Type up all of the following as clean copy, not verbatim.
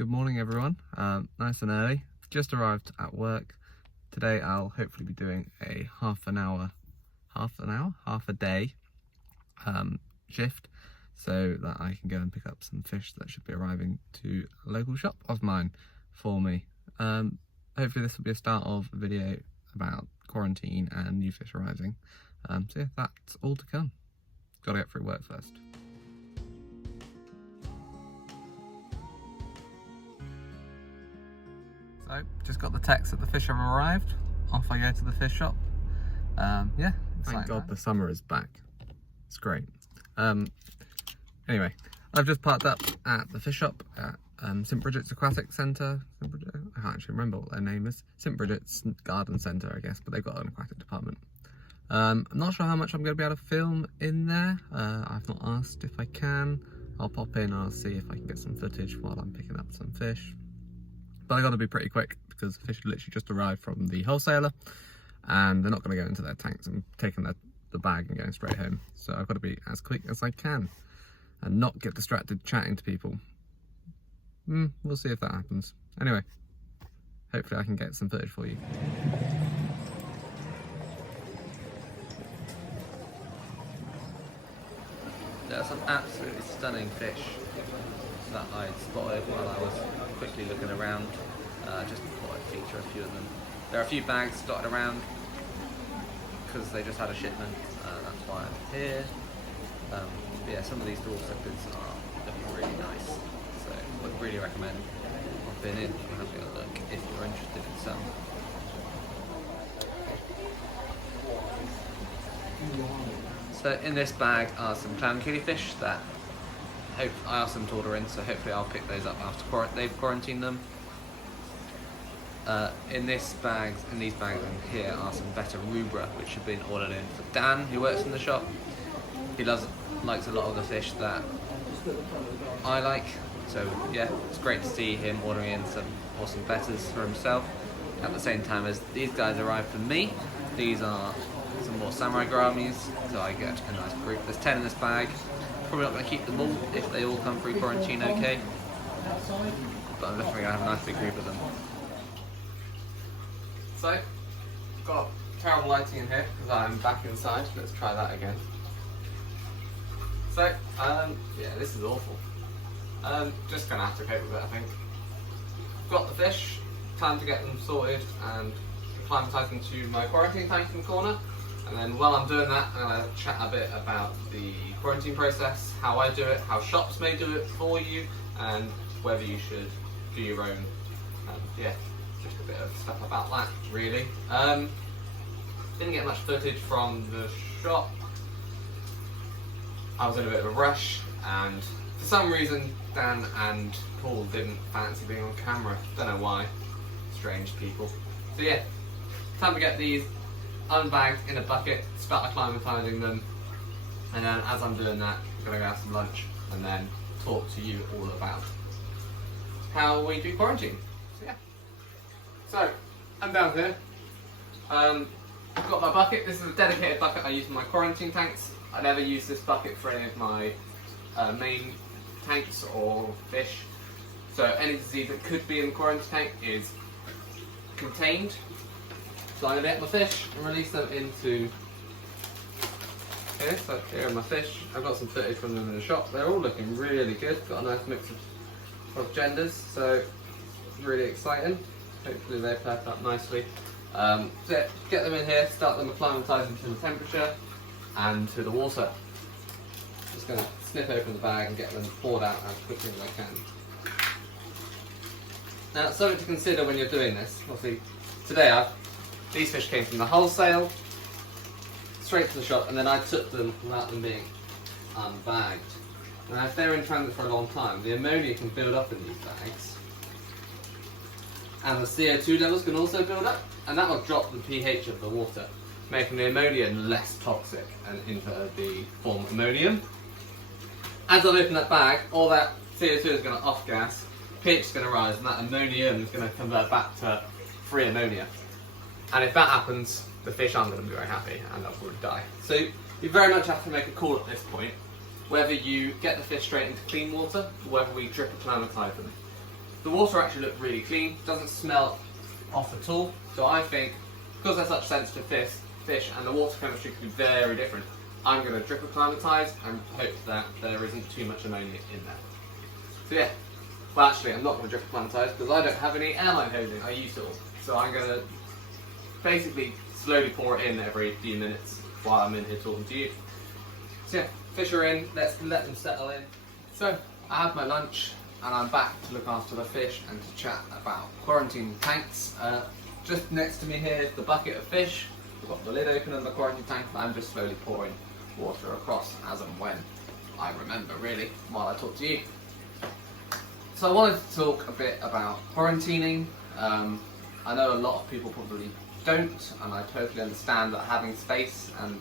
Good morning everyone, nice and early, just arrived at work. Today I'll hopefully be doing a half a day shift so that I can go and pick up some fish that should be arriving to a local shop of mine for me. Hopefully this will be a start of a video about quarantine and new fish arriving. So yeah, that's all to come. Gotta get through work first. So, just got the text that the fish have arrived. Off I go to the fish shop. Yeah, thank God the summer is back. It's great. Anyway, I've just parked up at the fish shop at St Bridget's Aquatic Centre. I can't actually remember what their name is. St Bridget's Garden Centre, I guess, but they've got an aquatic department. I'm not sure how much I'm going to be able to film in there. I've not asked if I can. I'll pop in and I'll see if I can get some footage while I'm picking up some fish. But I got to be pretty quick because the fish literally just arrived from the wholesaler and they're not going to go into their tanks. I'm taking the bag and going straight home. So I've got to be as quick as I can and not get distracted chatting to people. We'll see if that happens. Anyway, hopefully I can get some footage for you. There are some absolutely stunning fish that I spotted while I was quickly looking around. Just thought I'd feature a few of them. There are a few bags dotted around because they just had a shipment. That's why I'm here. But yeah, some of these door sectors are looking really nice. So I would really recommend hopping in and having a look if you're interested in some. So in this bag are some clown killifish that I asked them to order in, so hopefully I'll pick those up after they've quarantined them. In these bags in here are some better rubra, which have been ordered in for Dan, who works in the shop. He likes a lot of the fish that I like, so yeah, it's great to see him ordering in some awesome betters for himself. At the same time as these guys arrived for me. These are some more samurai gouramis, so I get a nice group. There's 10 in this bag. Probably not going to keep them all if they all come through quarantine okay, but I'm definitely going to have a nice big group of them. So, got terrible lighting in here because I'm back inside. Let's try that again. So, yeah, this is awful. Just going to have to cope with it, I think. Got the fish, time to get them sorted and acclimatise them to my quarantine tank in the corner. And then while I'm doing that, I'm going to chat a bit about the quarantine process, how I do it, how shops may do it for you, and whether you should do your own. Yeah, just a bit of stuff about that, really. Didn't get much footage from the shop. I was in a bit of a rush, and for some reason, Dan and Paul didn't fancy being on camera. Don't know why. Strange people. So yeah, time to get these unbagged in a bucket, start acclimatising them, and then as I'm doing that, I'm going to go have some lunch and then talk to you all about how we do quarantine. So yeah. So, I'm down here. I've got my bucket. This is a dedicated bucket I use for my quarantine tanks. I never use this bucket for any of my main tanks or fish. So any disease that could be in the quarantine tank is contained. So I'm going to get my fish and release them into here. So here are my fish. I've got some footage from them in the shop. They're all looking really good. Got a nice mix of genders, so it's really exciting. Hopefully they perk up nicely. So yeah, get them in here, start them acclimatising to the temperature and to the water. Just going to snip open the bag and get them poured out as quickly as I can. Now, something to consider when you're doing this. Obviously, today these fish came from the wholesale, straight to the shop, and then I took them without them being unbagged. Now if they're in transit for a long time, the ammonia can build up in these bags, and the CO2 levels can also build up, and that will drop the pH of the water, making the ammonia less toxic and into the form ammonium. As I open that bag, all that CO2 is going to off-gas, pH is going to rise, and that ammonium is going to convert back to free ammonia. And if that happens, the fish aren't going to be very happy and they'll probably die. So you very much have to make a call at this point, whether you get the fish straight into clean water or whether we drip acclimatise them. The water actually looked really clean, doesn't smell off at all. So I think, because they're such sensitive fish and the water chemistry can be very different, I'm going to drip acclimatise and hope that there isn't too much ammonia in there. So yeah, well actually I'm not going to drip acclimatise because I don't have any airline hosing, I used it all. So I'm going to basically slowly pour it in every few minutes while I'm in here talking to you. So yeah, fish are in, let's let them settle in. So I had my lunch and I'm back to look after the fish and to chat about quarantine tanks. Just next to me here is the bucket of fish. We've got the lid open on the quarantine tank, and I'm just slowly pouring water across as and when I remember, really, while I talk to you. So I wanted to talk a bit about quarantining. I know a lot of people probably don't, and I totally understand that having space and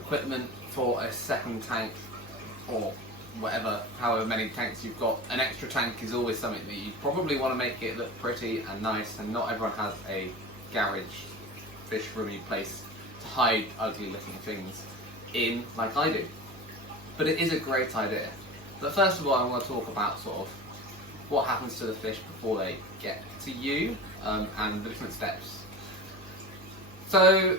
equipment for a second tank, or whatever, however many tanks you've got, an extra tank is always something that you probably want to make it look pretty and nice, and not everyone has a garage fish roomy place to hide ugly looking things in like I do. But it is a great idea. But first of all, I want to talk about sort of what happens to the fish before they get to you, and the different steps. So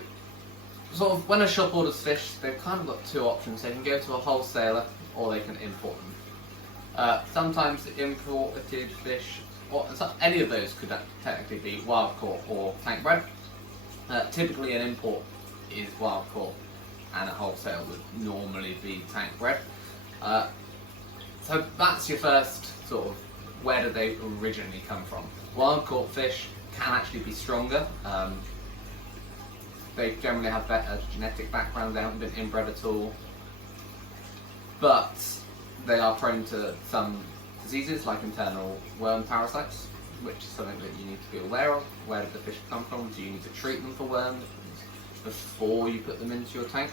sort of when a shop orders fish, they've kind of got two options. They can go to a wholesaler or they can import them. Sometimes imported fish, or any of those could technically be wild caught or tank bred. Typically an import is wild caught and a wholesale would normally be tank bred. So that's your first sort of, where did they originally come from? Wild caught fish can actually be stronger. They generally have better genetic background, they haven't been inbred at all. But they are prone to some diseases like internal worm parasites, which is something that you need to be aware of. Where did the fish come from? Do you need to treat them for worms before you put them into your tank?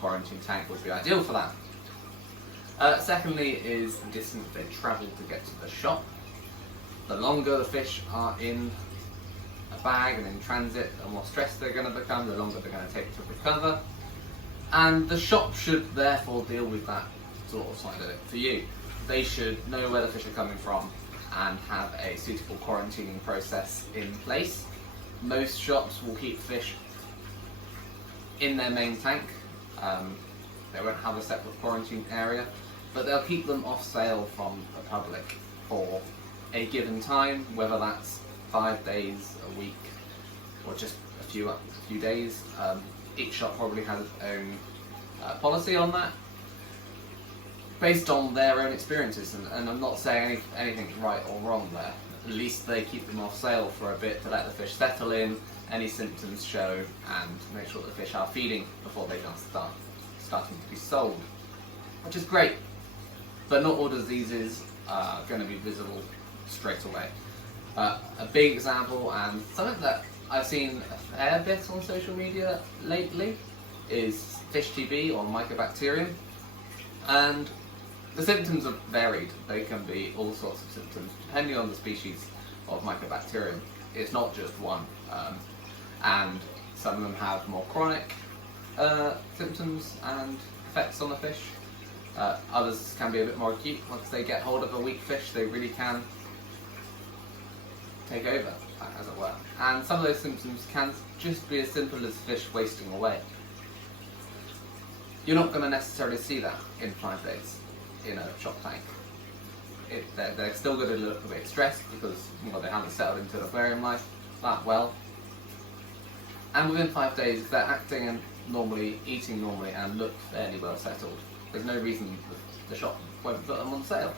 Quarantine tank would be ideal for that. Secondly is the distance they travel to get to the shop. The longer the fish are in a bag and in transit, the more stressed they're going to become, the longer they're going to take to recover. And the shop should therefore deal with that sort of side of it for you. They should know where the fish are coming from and have a suitable quarantining process in place. Most shops will keep fish in their main tank. They won't have a separate quarantine area, but they'll keep them off sale from the public for a given time, whether that's 5 days, a week, or just a few days. Each shop probably has its own policy on that, based on their own experiences, and I'm not saying anything right or wrong there. At least they keep them off sale for a bit to let the fish settle in, any symptoms show, and make sure the fish are feeding before they can start starting to be sold, which is great. But not all diseases are going to be visible straight away. A big example, and something that I've seen a fair bit on social media lately, is fish TB or mycobacterium, and the symptoms are varied. They can be all sorts of symptoms depending on the species of mycobacterium. It's not just one, and some of them have more chronic symptoms and effects on the fish. Others can be a bit more acute. Once they get hold of a weak fish, they really can take over, as it were. And some of those symptoms can just be as simple as fish wasting away. You're not going to necessarily see that in 5 days in a shop tank. They're still going to look a bit stressed because they haven't settled into the aquarium life that well. And within 5 days, they're acting and normally, eating normally, and look fairly well settled. There's no reason the shop won't put them on sale.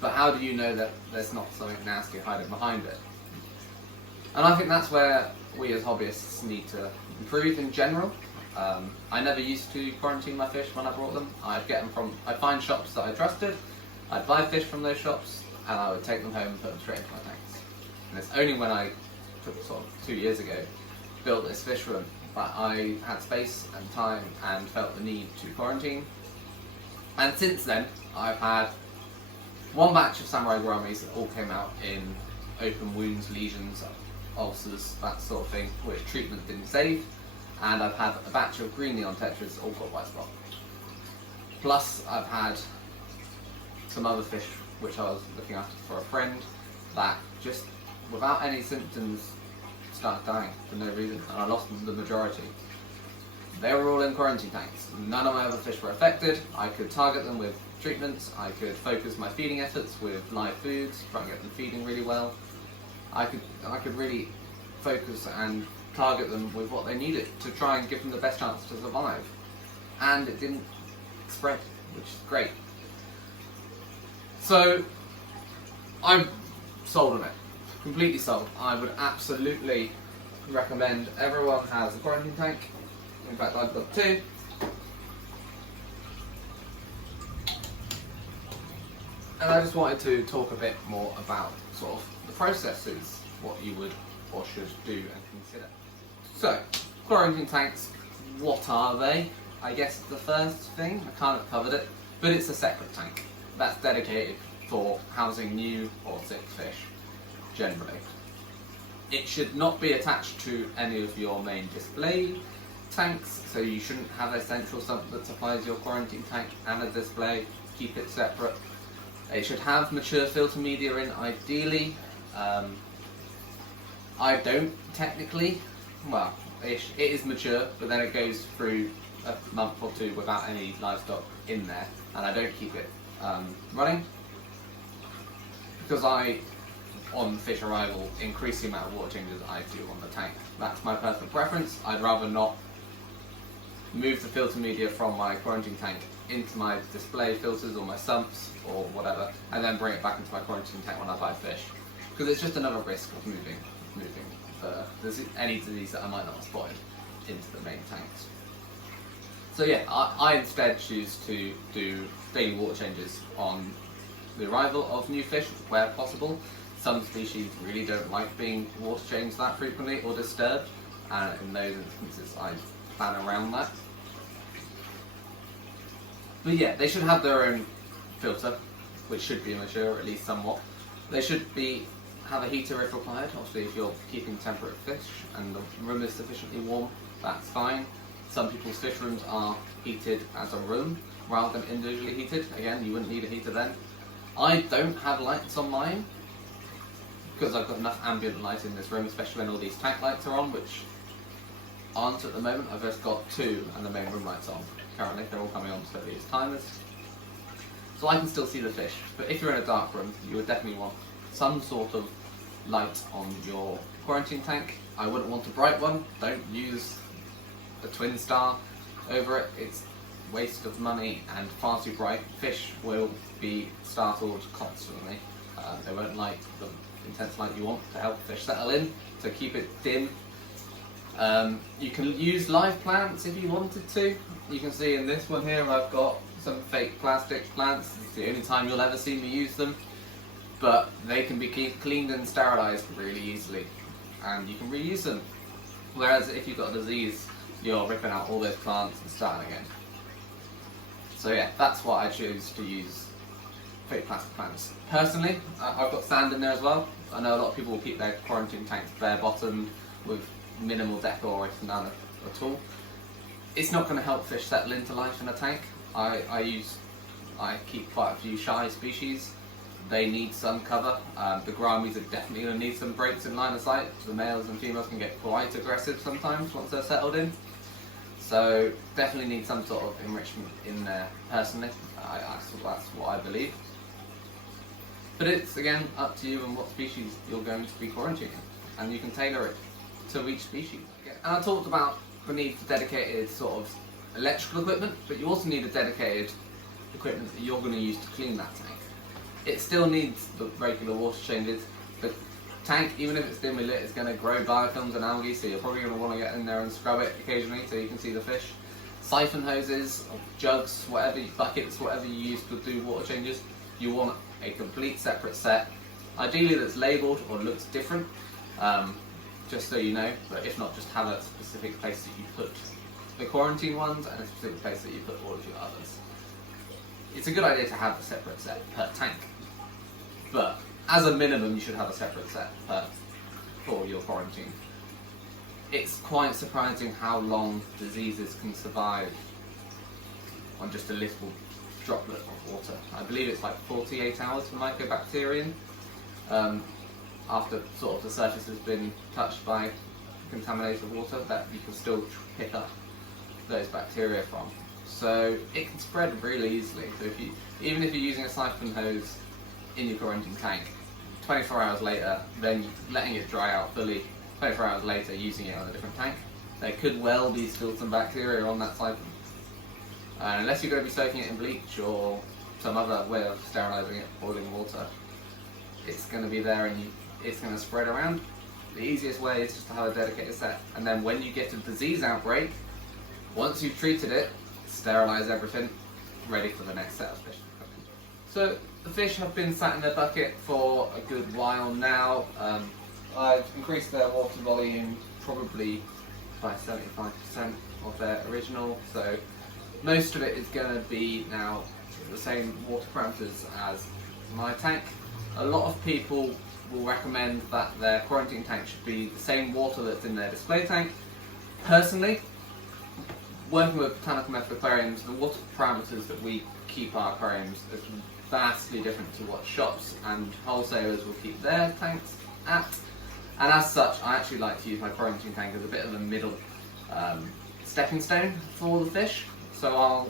But how do you know that there's not something nasty hiding behind it? And I think that's where we as hobbyists need to improve in general. I never used to quarantine my fish when I brought them. I'd find shops that I trusted, I'd buy fish from those shops, and I would take them home and put them straight into my tanks. And it's only when I, sort of 2 years ago, built this fish room that I had space and time and felt the need to quarantine. And since then, I've had one batch of samurai gouramis that all came out in open wounds, lesions, ulcers, that sort of thing, which treatment didn't save. And I've had a batch of green neon tetras, all got white spot. Plus, I've had some other fish which I was looking after for a friend, that just without any symptoms started dying for no reason, and I lost the majority. They were all in quarantine tanks. None of my other fish were affected. I could target them with treatments. I could focus my feeding efforts with live foods, try and get them feeding really well. I could really focus and target them with what they needed to try and give them the best chance to survive. And it didn't spread, which is great. So I'm sold on it. Completely sold. I would absolutely recommend everyone has a quarantine tank. In fact, I've got 2. And I just wanted to talk a bit more about sort of the processes, what you would or should do and consider. So, quarantine tanks, what are they? I guess the first thing, I kind of covered it, but it's a separate tank that's dedicated for housing new or sick fish, generally. It should not be attached to any of your main display tanks, so you shouldn't have a central sump that supplies your quarantine tank and a display. Keep it separate. It should have mature filter media in, ideally. I don't technically, well, it is mature, but then it goes through a month or 2 without any livestock in there, and I don't keep it running because on fish arrival, increase the amount of water changes I do on the tank. That's my personal preference. I'd rather not move the filter media from my quarantine tank into my display filters or my sumps or whatever, and then bring it back into my quarantine tank when I buy fish, because it's just another risk of moving any disease that I might not have spotted into the main tanks. So yeah, I instead choose to do daily water changes on the arrival of new fish where possible. Some species really don't like being water changed that frequently or disturbed, and in those instances I plan around that. But yeah, they should have their own filter, which should be mature at least somewhat. They should have a heater if required. Obviously, if you're keeping temperate fish and the room is sufficiently warm, that's fine. Some people's fish rooms are heated as a room rather than individually heated. Again, you wouldn't need a heater then. I don't have lights on mine because I've got enough ambient light in this room, especially when all these tank lights are on, which aren't at the moment. I've just got 2 and the main room light's on. Currently, they're all coming on slowly as timers. So I can still see the fish, but if you're in a dark room, you would definitely want some sort of light on your quarantine tank. I wouldn't want a bright one. Don't use a twin star over it. It's a waste of money and far too bright. Fish will be startled constantly. They won't like the intense light you want to help fish settle in, so keep it dim. You can use live plants if you wanted to. You can see in this one here I've got some fake plastic plants. It's the only time you'll ever see me use them, but they can be cleaned and sterilised really easily, and you can reuse them. Whereas if you've got a disease, you're ripping out all those plants and starting again. So yeah, that's why I choose to use fake plastic plants. Personally, I've got sand in there as well. I know a lot of people will keep their quarantine tanks bare bottomed with minimal decor or anything down at all. It's not going to help fish settle into life in a tank. I keep quite a few shy species. They need some cover. The gouramis are definitely going to need some breaks in line of sight. The males and females can get quite aggressive sometimes once they're settled in. So definitely need some sort of enrichment in there personally. That's what I believe. But it's again up to you and what species you're going to be quarantining, and you can tailor it to each species. And I talked about the need for dedicated sort of electrical equipment, but you also need a dedicated equipment that you're going to use to clean that tank. It still needs the regular water changes. The tank, even if it's dimly lit, is going to grow biofilms and algae, so you're probably going to want to get in there and scrub it occasionally so you can see the fish. Siphon hoses, or jugs, buckets, whatever you use to do water changes, you want a complete separate set. Ideally that's labelled or looks different, just so you know, but if not, just have a specific place that you put the quarantine ones and a specific place that you put all of your others. It's a good idea to have a separate set per tank, but as a minimum you should have a separate set for your quarantine. It's quite surprising how long diseases can survive on just a little droplet of water. I believe it's like 48 hours for mycobacterium, after sort of the surface has been touched by contaminated water, that you can still pick up those bacteria from. So it can spread really easily. So even if you're using a siphon hose in your quarantine tank, 24 hours later, then letting it dry out fully, 24 hours later using it on a different tank, there could well be still some bacteria on that siphon. Unless you're going to be soaking it in bleach or some other way of sterilising it, boiling water, it's going to be there and it's going to spread around. The easiest way is just to have a dedicated set, and then when you get a disease outbreak, once you've treated it, sterilise everything, ready for the next set of fish. So the fish have been sat in their bucket for a good while now. I've increased their water volume probably by 75% of their original, so most of it is going to be now the same water parameters as my tank. A lot of people will recommend that their quarantine tank should be the same water that's in their display tank. Personally, working with botanical method aquariums, the water parameters that we keep our aquariums is vastly different to what shops and wholesalers will keep their tanks at. And as such, I actually like to use my quarantine tank as a bit of a middle stepping stone for the fish. So I'll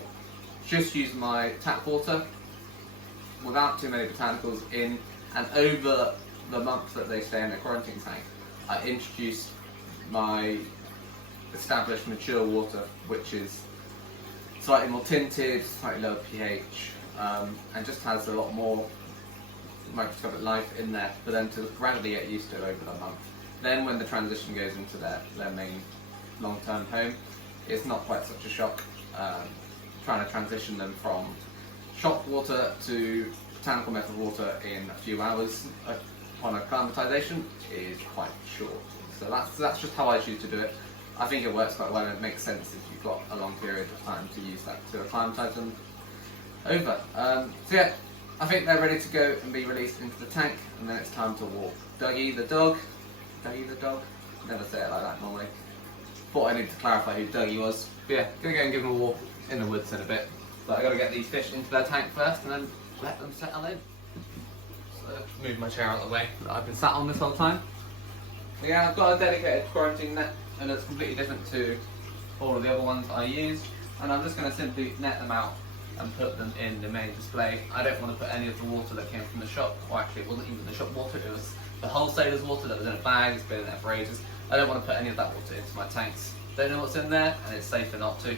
just use my tap water without too many botanicals in, and over the month that they stay in the quarantine tank, I introduce my established mature water, which is slightly more tinted, slightly lower pH, and just has a lot more microscopic life in there for them to gradually get used to over the month. Then when the transition goes into their main long-term home, it's not quite such a shock. Trying to transition them from shop water to botanical method water in a few hours upon acclimatisation is quite short. So that's just how I choose to do it. I think it works quite well, and it makes sense if you've got a long period of time to use that to acclimatise them over. So yeah, I think they're ready to go and be released into the tank, and then it's time to walk. Dougie the dog, never say it like that normally. Thought I needed to clarify who Dougie was. But yeah, gonna go and give him a walk in the woods in a bit. But I gotta get these fish into their tank first and then let them settle in. So move my chair out of the way that I've been sat on this whole time. But yeah, I've got a dedicated quarantine net, and it's completely different to all of the other ones I used. And I'm just gonna simply net them out and put them in the main display. I don't want to put any of the water that came from the shop, or actually it wasn't even the shop water, it was the wholesaler's water that was in a bag, it's been in there for ages. I don't want to put any of that water into my tanks. Don't know what's in there, and it's safer not to.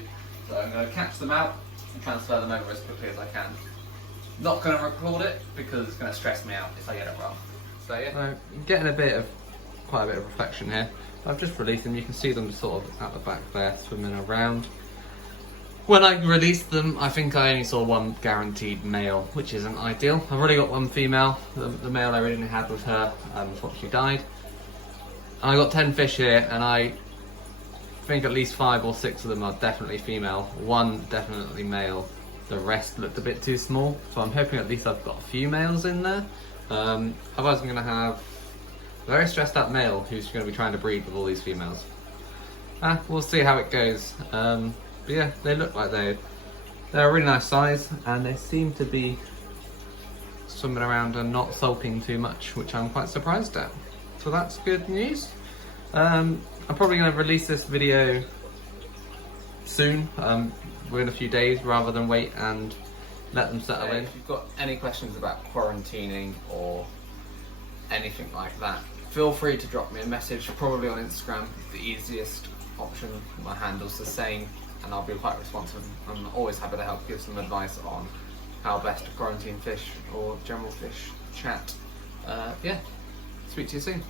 So I'm going to catch them out and transfer them over as quickly as I can. Not going to record it because it's going to stress me out if I get it wrong. So yeah. So I'm getting quite a bit of reflection here. I've just released them. You can see them sort of at the back there swimming around. When I released them, I think I only saw one guaranteed male, which isn't ideal. I've already got one female. The male I originally had with her unfortunately died. And I got 10 fish here, and I think at least 5 or 6 of them are definitely female. One definitely male. The rest looked a bit too small, so I'm hoping at least I've got a few males in there. Otherwise I'm going to have a very stressed out male who's going to be trying to breed with all these females. We'll see how it goes. But yeah, they look like they're a really nice size, and they seem to be swimming around and not sulking too much, which I'm quite surprised at. So that's good news. I'm probably going to release this video soon, within a few days, rather than wait and let them settle in. If you've got any questions about quarantining or anything like that, feel free to drop me a message, probably on Instagram, the easiest option. My handle's the same, and I'll be quite responsive. I'm always happy to help give some advice on how best to quarantine fish or general fish chat. Yeah, speak to you soon.